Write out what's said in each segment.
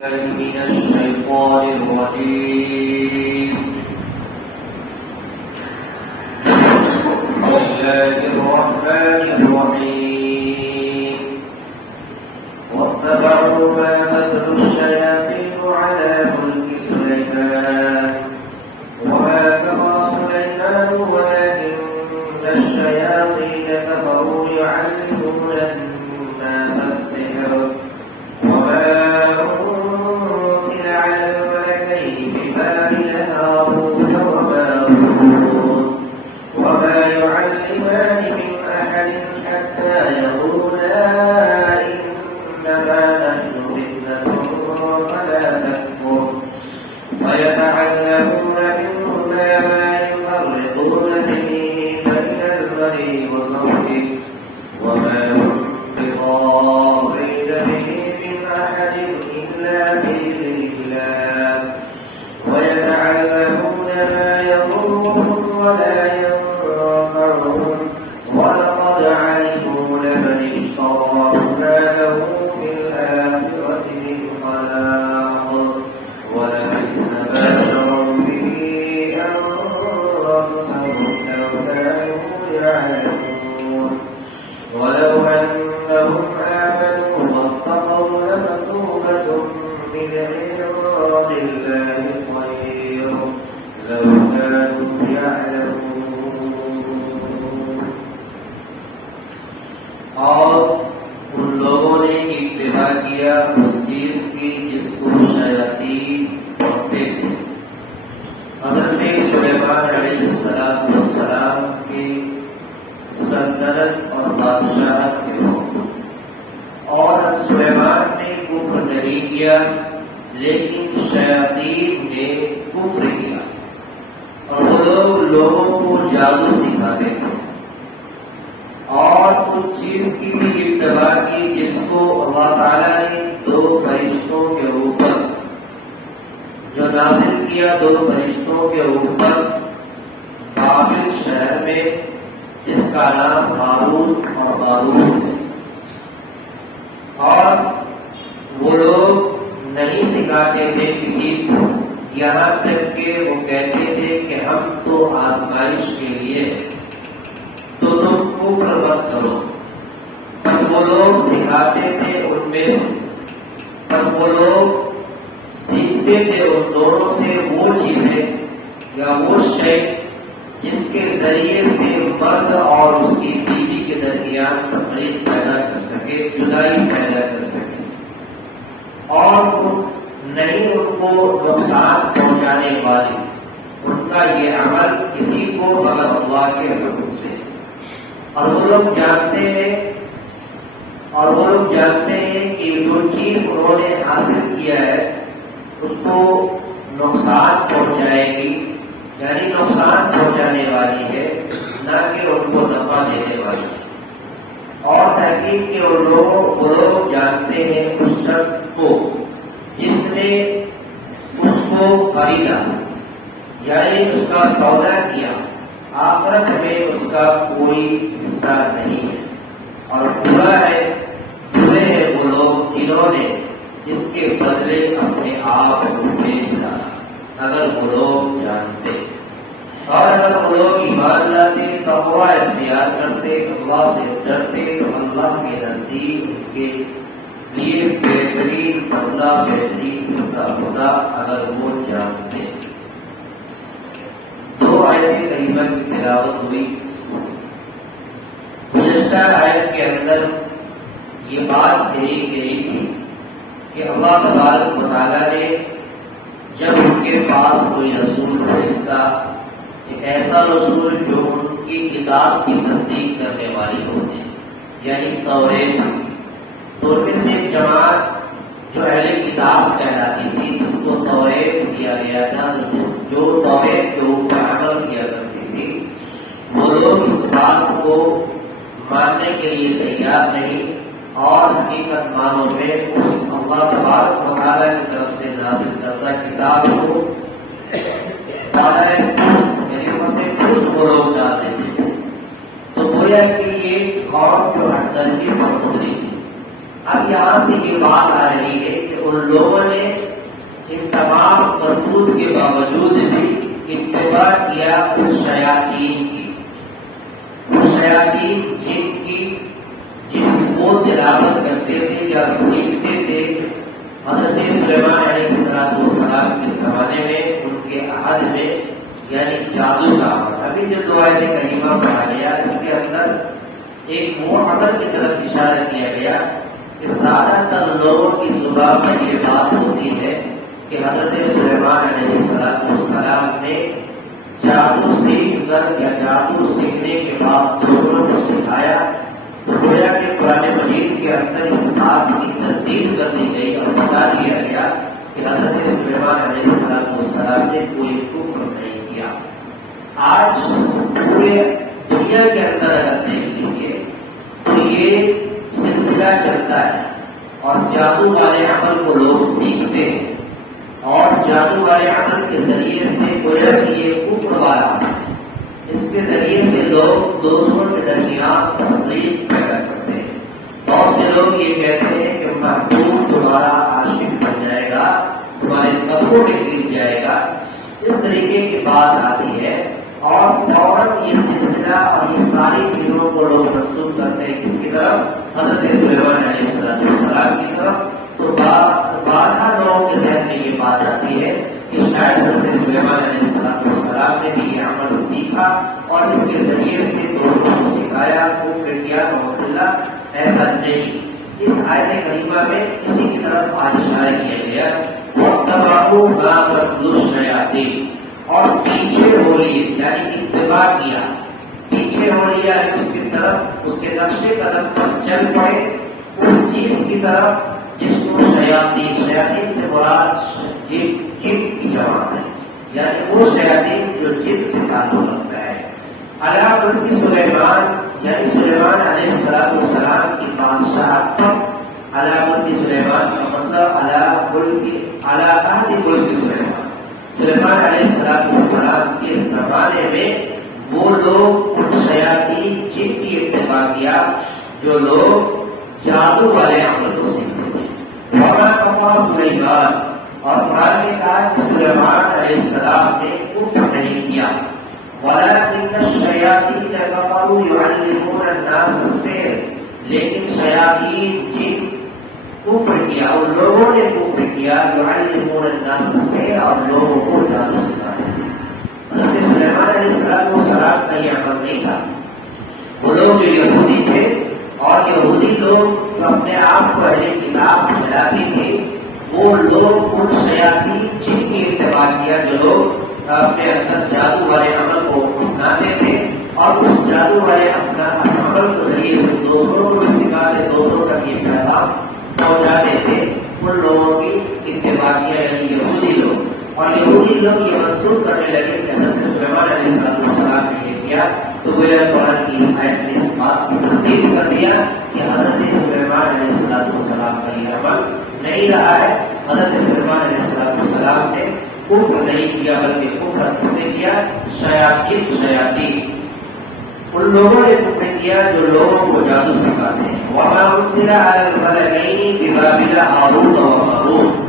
من الشيطان الرجيم. بسم الله الرحمن الرحيم. واتبعوا ما تتلو الشياطين على ملك سليمان وما كفر سليمان ولكن الشياطين كفروا يعلمون الناس السحر وما وما يعلمان من أحد حتى يقولا إنما نحن فتنة فلا تكفر ويتعلمون منهما ما يفرقون به بين المرء وزوجه وما هم بضارين به من أحد إلا بإذن الله ويتعلمون ما يضرهم ولا ينفعهم ولقد علموا لمن اشتراه ما له في الآخرة من خلاق ولبئس ما شروا به أنفسهم لو كانوا يعلمون ولو أنهم آمنوا واتقوا لمثوبة من عند الله خير لو كانوا يعلمون. اور ان لوگوں نے اتباع کیا اس چیز کی جس کو شیاطین پڑھتے تھے. حضرت سلیمان علیہ السلام کی سلطنت اور بادشاہت کے وقت اور سلیمان نے کفر نہیں کیا لیکن شیاطین نے کفر کیا اور وہ لوگوں کو جادو سکھاتے تھے اور اس چیز کی بھی اتباع کی جس کو اللہ تعالیٰ نے دو فرشتوں کے اوپر جو نازل کیا دو فرشتوں کے اوپر بابل شہر میں جس کا نام ہاروت اور ماروت ہے. اور وہ لوگ نہیں سکھاتے تھے کسی کو یہاں تک کہ وہ کہتے تھے کہ ہم تو آزمائش کے لیے تو تم کفر مت کرو. بس وہ لوگ سکھاتے تھے ان میں سے بس وہ لوگ سیکھتے تھے ان دونوں سے وہ چیزیں یا وہ شے جس کے ذریعے سے مرد اور اس کی بیوی کے درمیان تفریق پیدا کر سکے جدائی پیدا کر سکے اور نہیں ان کو نقصان پہنچانے والی. ان کا یہ عمل کسی کو مگر اللہ کے حکم سے. اور وہ لوگ جانتے ہیں کہ جو چیز انہوں نے حاصل کیا ہے اس کو نقصان پہنچائے گی یعنی نقصان پہنچانے والی ہے نہ کہ ان کو نفع دینے والی. اور تحقیق کے وہ لوگ جانتے ہیں اس شخص کو جس نے اس کو خریدا یعنی اس کا سودا کیا آخرت میں اس کا کوئی حصہ نہیں ہے. اور برے ہیں وہ لوگ جنہوں نے اس کے بدلے اپنے آپ کو بیچ ڈالا. اگر وہ لوگ جانتے اور اگر وہ لوگ ایمان لاتے تقوی اختیار کرتے اللہ سے ڈرتے تو اللہ کے نزدیک ان کے لیے بہترین بدلہ بہترین حصہ ہوتا اگر وہ جانتے. دو آیت کریمہ کی تلاوت ہوئی. گزشتہ آیت کے اندر یہ بات کہی گئی تھی کہ اللہ تبارک و تعالیٰ نے جب ان کے پاس کوئی رسول بھیجتا ایک ایسا رسول جو ان کی کتاب کی تصدیق کرنے والی ہوتے یعنی توریت تو ان میں سے ایک جماعت جو اہل کتاب کہلاتی تھی جس کو توریت دیا گیا تھا جو توریت کے اوپر عمل کیا کرتی تھی وہ لوگ اس بات کو ماننے کے لیے تیار نہیں اور حقیقت معنوں میں اس اللہ تبارک و تعالیٰ کی طرف سے نازل کردہ کتاب کو یعنی اسے خوش وہ لوگ ڈالتے تھے. تو گویا کہ یہ قوم جو ہر درجے پر گزری تھی اب یہاں سے یہ بات آ رہی ہے کہ ان لوگوں نے ان تمام کرتوت کے باوجود بھی اتباع کیا ان شیاطین کی، وہ شیاطین جن کی جس کو تلاوت کرتے تھے یا سیکھتے تھے حضرت سلیمان علیہ السلام کے زمانے میں، ان کے عہد میں، یعنی جادو کا عمل۔ ابھی جو دو آیت کریمہ پڑھا گیا اس کے اندر ایک وہ عمل کی طرف اشارہ کیا گیا کہ زیادہ تر لوگوں کی زبان پر یہ بات ہوتی ہے کہ حضرت سلیمان علیہ السلام نے جادو سیکھ کر یا جادو سیکھنے کے بعد دوسروں کو سکھایا، تو گویا کہ قرآن مجید کے اندر اس بات کی تردید کر دی گئی اور بتا دیا گیا کہ حضرت سلیمان علیہ السلام نے کوئی کفر نہیں کیا۔ آج پورے دنیا کے اندر اگر دیکھ لیجیے تو یہ سلسلہ چلتا ہے اور جادو والے عمل کو لوگ سیکھتے ہیں اور جادو والے عمل کے ذریعے سے گویا کہ یہ کفر والا ہے، اس کے ذریعے سے لوگ دوسروں کے درمیان تفریق پیدا کرتے ہیں۔ بہت سے لوگ یہ کہتے ہیں کہ محبوب تمہارا عاشق بن جائے گا، تمہارے قدموں میں گر جائے گا، اس طریقے کی بات آتی ہے اور فوراً یہ سلسلہ اور یہ ساری چیزوں کو لوگ منسوخ کرتے ہیں کس کی طرف؟ حضرت سلیمان علیہ السلام کی طرف۔ تو بارہا لوگوں کے ذہن میں یہ بات آتی ہے کہ شاید حضرت سلیمان علیہ السلام نے بھی یہ عمل سیکھا اور اس کے ذریعے سے دوسروں کو سکھایا، کفر کیا، نعوذ باللہ۔ ایسا نہیں، اس آیت کریمہ میں اسی کی طرف آج اشارہ کیا گیا، وَاتَّبَعُوا مَا تَتْلُو الشَّيَاطِينُ، اور پیچھے ہو لیے یعنی اتباع کیا، پیچھے ہو لیا اس کی طرف، اس کے نقش قدم پر چل پڑے اس چیز کی طرف جس کو شیاطین سے مراد جن کی جماعت ہے، یعنی وہ شیاطین جو جن سے تعلق رکھتا ہے۔ علی ملک سلیمان یعنی سلیمان علیہ السلام کی بادشاہت پر، علی ملک سلیمان کا مطلب علی عہد ملک سلیمان علیہ السلام کے زمانے میں وہ لوگ ان شیاطین جن کی اتباع کیا جو لوگ جادو والے عمل کو سیکھتے تھے۔ وما کفر سلیمان، اور قرآن نے کہا کہ سلیمان علیہ السلام نے کفر نہیں کیا، ولكن الشیاطین کفروا یعلمون الناس السحر، لیکن شیاطین جن کفر کیا، ان لوگوں نے کفر کیا، یعلمون الناس السحر، اور لوگوں کو جادو سکھاتے تھے۔ حضرت سلیمان علیہ السلام کا یہ عمل نہیں تھا۔ وہ لوگ جو یہودی تھے اور یہودی لوگ اپنے آپ کو اہل کتاب ٹھہراتے تھے، وہ لوگ ان شیاطین جن کی اتباع کیا جو لوگ اپنے اندر جادو والے عمل کو اپناتے تھے اور اس جادو والے عمل کے ذریعے سے دوسروں کو بھی سکھاتے، دوسروں تک یہ پیغام پہنچاتے تھے، ان لوگوں کی اتباع کیا یعنی یہودی لوگ۔ اور یہودی لوگ یہ منسوخ کرنے لگے کہ حضرت سلیمان علیہ السلام نے یہ کیا، تو وہ قرآن کی اس آیت نے اس بات کو تردید کر دیا کہ حضرت سلیمان علیہ السلام کا یہ عمل نہیں رہا ہے۔ حضرت سلیمان علیہ السلام نے کفر نہیں کیا بلکہ کفر کس نے کیا؟ شیاطین ان لوگوں نے کفر کیا جو لوگوں کو جادو سکھاتے ہیں۔ وما انزل علی الملکین ببابل ہاروت و ماروت،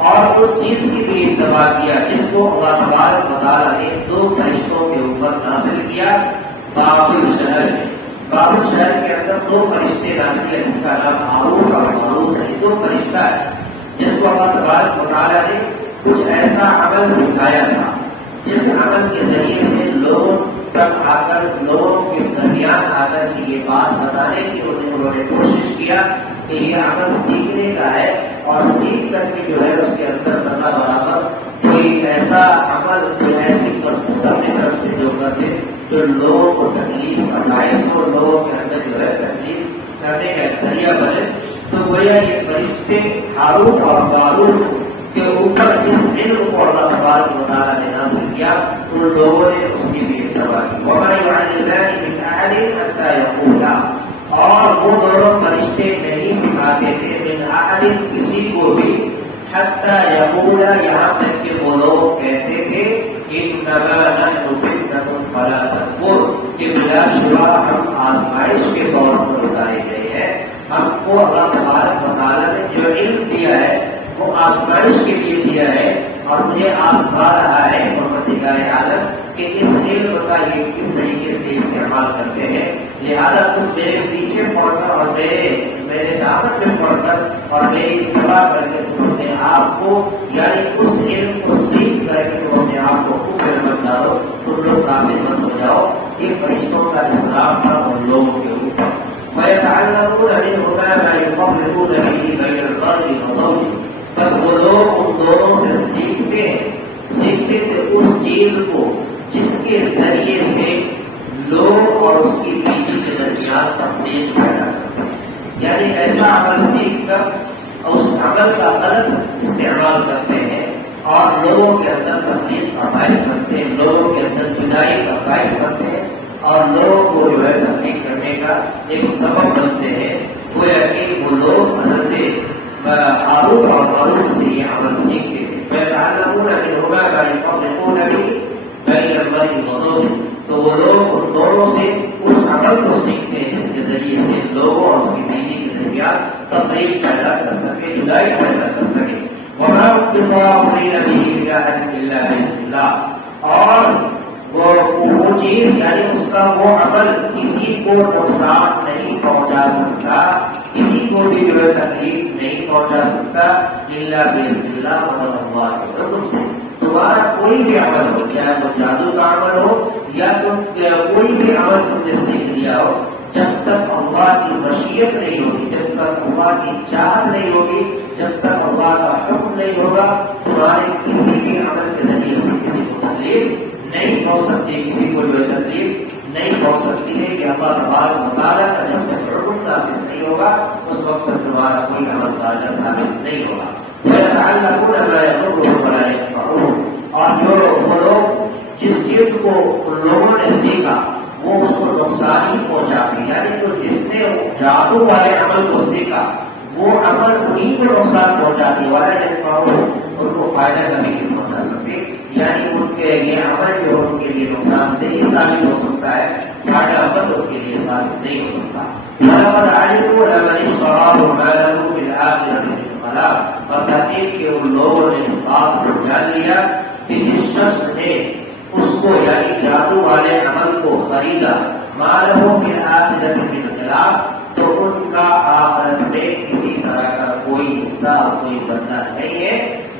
اور اس چیز کی بھی اتباع کیا جس کو اللہ تبارک و تعالیٰ نے دو فرشتوں کے اوپر نازل کیا بابل شہر میں۔ بابل شہر کے اندر دو فرشتے نازل کیا جس کا نام ہاروت اور ماروت ہے۔ دو فرشتہ ہے جس کو اللہ تبارک و تعالیٰ نے کچھ ایسا عمل سکھایا تھا جس عمل کے ذریعے سے لوگوں تک آ کر، لوگوں کے درمیان آ کر یہ بات بتانے کی انہوں نے کوشش کیا کہ یہ عمل سیکھنے کا ہے اور سیکھ کر کے جو ہے اس کے اندر ذرہ برابر کوئی ایسا عمل، کوئی ایسی کرتوت اپنی طرف سے جو کرتے جو لوگوں کو تکلیف کا باعث ہو، لوگوں کے اندر جو ہے تکلیف کرنے کا ذریعہ بنے۔ تو گویا یہ فرشتے ہاروت اور ماروت کے اوپر جس علم کو اللہ تبارک و تعالیٰ نے نازل کیا ان لوگوں نے اس کی بھی اتباع کی۔ وَمَا يُعَلِّمَانِ مِنْ أَحَدٍ حَتَّىٰ يَقُولَا، اور وہ دونوں فرشتے نہیں سکھاتے تھے من احد کسی کو بھی، حَتَّىٰ يَقُولَا یہاں تک کہ وہ لوگ کہتے تھے إِنَّمَا نَحْنُ فِتْنَةٌ فَلَا تَكْفُرْ، کہ بلا شبہ ہم آزمائش کے طور پر اتارے گئے ہیں۔ ہم کو اللہ تبارک و تعالیٰ نے جو علم دیا ہے وہ آزمائش کے لیے دیا ہے، اور مجھے آزما رہا ہے پروردگار عالم کہ اس علم کا یہ کس طریقے سے استعمال کرتے ہیں. لہذا تم میرے پیچھے پڑھ کر اور میرے دعوت میں پڑھ کر اور میری اتباع کر کے تم اپنے آپ کو یعنی اس علم کو سیکھ کر کے تم اپنے آپ کو کفر مت ڈالو، تم لوگ کافر مت ہو جاؤ. یہ فرشتوں کا اسلام تھا ان لوگوں کے اوپر. فَيَتَعَلَّمُونَ مِنْهُمَا مَا يُفَرِّقُونَ بِهِ بَيْنَ الْمَرْءِ وَزَوْجِهِ. بس وہ لوگ ان دونوں سے سیکھتے تھے اس چیز کو جس کے ذریعے سے لوگ اور اس کی بیوی کے درمیان تفریق پیدا کرتے ہیں. یعنی ایسا عمل سیکھ کر اس عمل کا غلط استعمال کرتے ہیں اور لوگوں کے اندر تفریق کا باعث بنتے ہیں، لوگوں کے اندر جدائی کا باعث بنتے ہیں اور لوگوں کو جو ہے تفریق کرنے کا ایک سبب بنتے ہیں. گویا کہ وہ لوگ حضرت ہاروت اور ماروت سے یہ عمل سیکھتے تھے. فَيَتَعَلَّمُونَ مِنْهُمَا مَا يُفَرِّقُونَ بِهِ بَيْنَ الْمَرْءِ وَزَوْجِهِ. تو وہ لوگ ان دونوں سے اس عمل کو سیکھتے ہیں جس کے ذریعے سے لوگوں اور اس کی بیوی کے درمیان تفریق پیدا کر سکے، جدائی پیدا کر سکے. وَمَا بِصَاحِبِهِ مِنْ أَحَدٍ إِلَّا بِإِذْنِ اللَّهِ. اور وہ چیز یعنی اس کا وہ عمل کسی کو نقصان نہیں پہنچا سکتا، کسی کو بھی جو ہے تکلیف نہیں پہنچا سکتا الا بإذن اللہ، مگر اللہ کے حکم سے. تمہارا کوئی بھی عمل ہو، چاہے وہ جادو کا عمل ہو یا کوئی بھی عمل تم نے سیکھ لیا ہو، جب تک اللہ کی مشیت نہیں ہوگی، جب تک اللہ کی چاہت نہیں ہوگی، جب تک اللہ کا حکم نہیں ہوگا، تمہارے کسی بھی عمل کے ذریعے سے کسی کو تکلیف نہیں پہنچ سکتی، کسی کو جو تکلیف نہیں پہنچ سکتی ہے. کہ اللہ تبارک و تعالیٰ کا جب تک حکم نافذ نہیں ہوگا اس وقت تک تمہارا کوئی عمل کارگر ثابت نہیں ہوگا. وَيَتَعَلَّمُونَ مَا يَضُرُّهُمْ وَلَا يَنفَعُهُمْ. اور جو وہ لوگ جس چیز کو ان لوگوں نے سیکھا وہ اس کو نقصان ہی پہنچاتی، یعنی تو جس نے جادو والے عمل کو سیکھا وہ عمل انہیں کو نقصان پہنچاتی، وَلَا يَنفَعُهُمْ ان کو فائدہ کبھی نہیں پہنچا سکتی. یعنی ان کے یہ عمل جو ان کے لیے نقصان دہ ثابت ہو سکتا ہے، فائدہ مند ان کے لیے ثابت نہیں ہو سکتا. وَلَقَدْ عَلِمُوا لَمَنِ اشْتَرَاهُ مَا لَهُ فِي الْآخِرَةِ مِنْ خَلَاقٍ. اور تحقیق کہ ان لوگوں نے اس بات کو جان لیا کہ جس شخص نے اس کو یعنی جادو والے عمل کو خریدا، مَا لَهُ فِي الْآخِرَةِ مِنْ خَلَاقٍ، تو ان کا آخرت میں کسی طرح کا کوئی حصہ کوئی بدلہ نہیں ہے.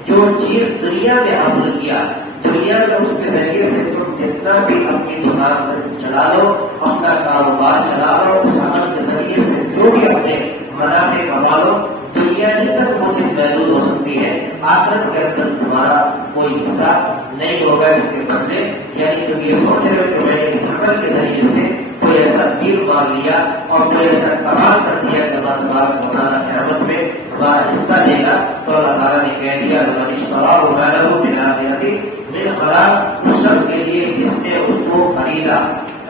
جو چیز دنیا میں حاصل کیا، دنیا میں اس کے ذریعے سے تم جتنا بھی اپنی دکان چلا لو، اپنا کاروبار چلا لو، اس عمل کے ذریعے سے جو بھی اپنے منافع کما لو، دنیا ہی تک وہ چیز محدود ہو سکتی ہے. آخرت کے اندر تمہارا کوئی حصہ نہیں ہوگا اس کے بدلے. یعنی تم یہ سوچ رہے ہو کہ میں نے اس عمل کے ذریعے سے کوئی ایسا تیر مار لیا اور کوئی ایسا کمال کر دیا کہ اللہ تبارک و تعالیٰ قیامت میں تمہارا حصہ دے گا. تو اللہ تعالیٰ نے کہہ دیا لمن اشتراه ما له في الآخرة من خلاق. اس شخص کے لیے جس نے اس کو خریدا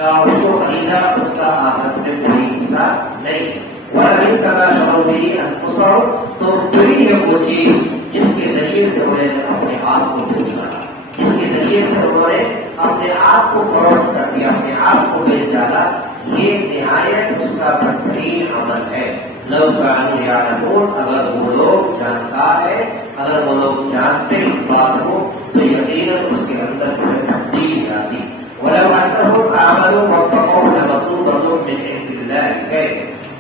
اس کا آخرت میں کوئی حصہ نہیں. وَلَبِئْسَ مَا شَرَوْا بِهِ أَنفُسَهُمْ. تو بری ہے وہ چیز جس کے ذریعے سے انہوں نے اپنے آپ کو بیچ ڈالا، جس کے ذریعے سے انہوں نے اپنے آپ کو فروخت کر دیا، اپنے آپ کو بیچ ڈالا. یہ نہایت اس کا بدترین عمل ہے. لو كانوا يعلمون. اگر وہ لوگ جانکار ہے، اگر وہ لوگ جانتے اس بات کو تو یقیناً اس کے اندر تبدیلی آتی. وَلَوْ أَنَّهُمْ آمَنُوا وَاتَّقَوْا لَمَثُوبَةٌ مِّنْ عِندِ اللَّهِ.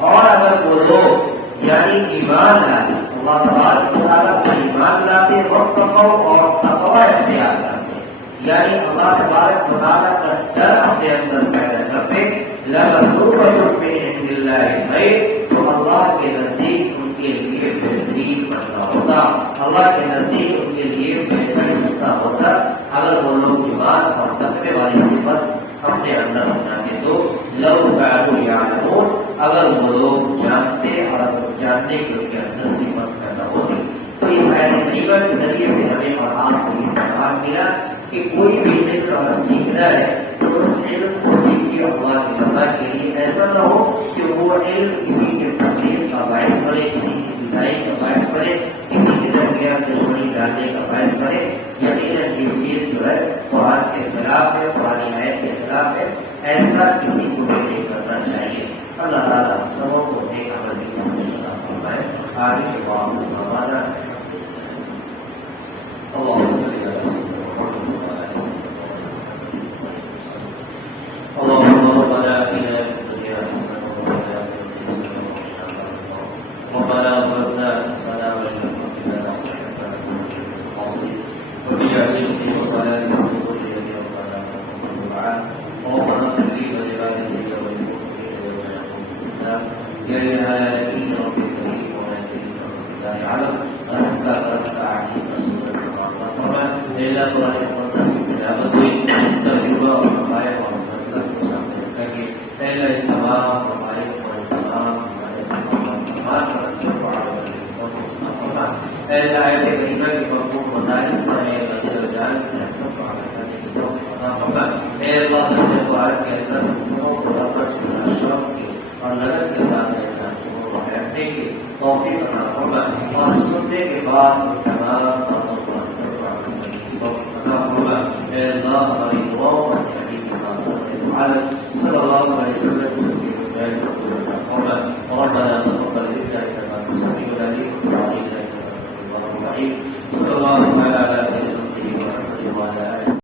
اور اگر وہ لوگ یعنی ایمان لاتے، اللہ تبارک و تعالیٰ پر ایمان لاتے، واتقوا اور تقوی اختیار کرتے، یعنی اللہ تبارک و تعالیٰ کا ڈر اپنے اندر پیدا کرتے، لَمَثُوبَةٌ مِّنْ عِندِ اللَّهِ خَيْرٌ. تو اللہ کے نزدیک ان کے لیے بہترین بدلہ ہوتا، اللہ کے نزدیک ان کے لیے بہتر حصہ ہوتا اگر وہ لوگ ایمان اور تقوی والی صفت اپنے اندر اپناتے. تو لو كانوا يعلمون. اگر وہ لوگ جانتے اور اگر جاننے کے ان کے اندر صفت پیدا ہوتی. تو اس آیت کریمہ کے ذریعے سے ہمیں اور آپ کو یہ پیغام ملا کہ کوئی بھی علم اگر سیکھنا ہے تو اس علم کو سیکھیے اللہ کی رضا کے لیے. ایسا نہ ہو کہ وہ علم کسی کے تکلیف کا باعث بنے، کسی کی جدائی کا باعث بنے، کسی کے درمیان دشمنی ڈالنے کا باعث بنے. یقیناً یہ چیز جو ہے قرآن کے خلاف ہے، قرآن آیت کے خلاف ہے. ایسا کسی کو بھی نہیں کرنا چاہیے. اللہ تعالیٰ ہم سب کو ایک عمل کی توفیق عطا فرمائے. آمین. يقيم الصلاة والشكر لله وتعالى والدعاء اللهم اغفر لي ولوالدي وللمؤمنين يوم يقوم الحساب يا الهادين رب الكريم ولكن لا يعلم أنت خلقت عليم رسولك وما إلا قرآن المقدس تلاوته ترجمة ومفاهيم ومفاهيم ومسامحة إلا التمام ومفاهيم والنظام إلا آيات كريمة بمفهوم مطالب وغير ذلك سيحصل على هذه التوفيق اے اللہ سے بار کے اندر مسلموں کو رفت الاشراف کی اور لگن کے ساتھ مسلموں کو بیٹھنے کی توفیق عطا فرما اور سننے کے بعد